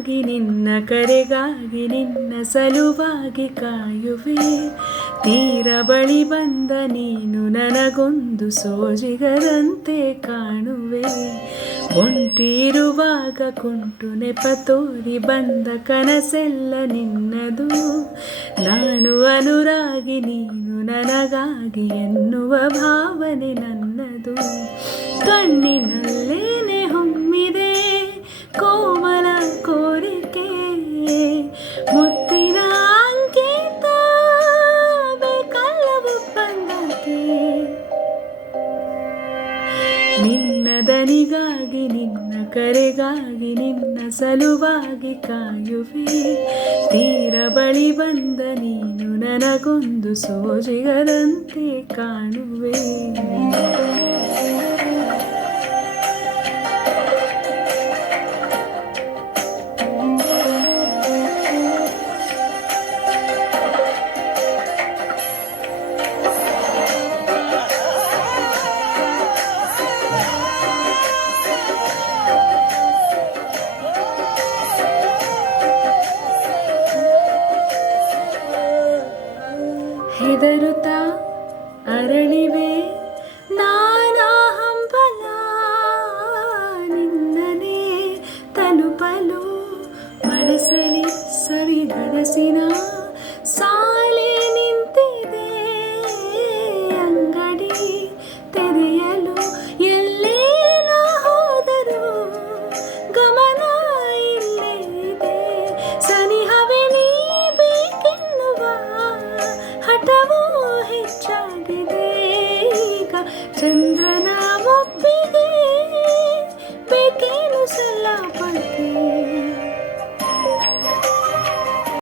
ದನಿಗಾಗಿ ನಿನ್ನ ಕರೆಗಾಗಿ ನಿನ್ನ ಸಲುವಾಗಿ ಕಾಯುವೆ. ತೀರ ಬಳಿ ಬಂದ ನೀನು ನನಗೊಂದು ಸೋಜಿಗದಂತೆ ಕಾಣುವೆ. ಒಂಟಿರುವಾಗ ಕುಂಟು ನೆಪ ತೋರಿ ಬಂದ ಕನಸೆಲ್ಲ ನಿನ್ನದು. ನಾನು ಅನುರಾಗಿ ನೀನು ನನಗಾಗಿ ಎನ್ನುವ ಭಾವನೆ ನನ್ನದು. ಕಣ್ಣಿನಲ್ಲೇನೆ ಹೊಮ್ಮಿದೆ ಕೋಮಲ ಕೋರಿಕೆ, ಮುತ್ತಿನ ಅಂಕಿತ ಬೇಕಲ್ಲ ಒಪ್ಪಂದಕ್ಕೆ. ನಿನ್ನ ದನಿಗಾಗಿ ನಿನ್ನ ಕರೆಗಾಗಿ ನಿನ್ನ ಸಲುವಾಗಿ ಕಾಯುವೆ. ತೀರ ಬಳಿ ಬಂದ ನೀನು ನನಗೊಂದು ಸೋಜಿಗದಂತೆ ಕಾಣುವೆ. ಹೆದರುತ್ತಾ ಅರಳಿವೆ ನಾನಾ ಹಂಬಲ, ನಿನ್ನನೇ ತಲುಪಲು ಮನಸ್ಸಲ್ಲಿ ಸವಿಗನಸಿನ ಸಾಲೆ ನಿಂತಿದೆ. ಅಂಗಡಿ ತೆರೆಯಲು ಎಲ್ಲೇ ನಾ ಹೋದರೂ ಗಮನ ಇಲ್ಲೇ ಇದೆ. ಸನಿಹವೇ ನೀ ಬೇಕೆನ್ನುವ ಹಠವೂ ಹೆಚ್ಚಾಗಿದೆ. ಈಗ ಚಂದ್ರನ ಒಪ್ಪಿಗೆ ಬೇಕೇ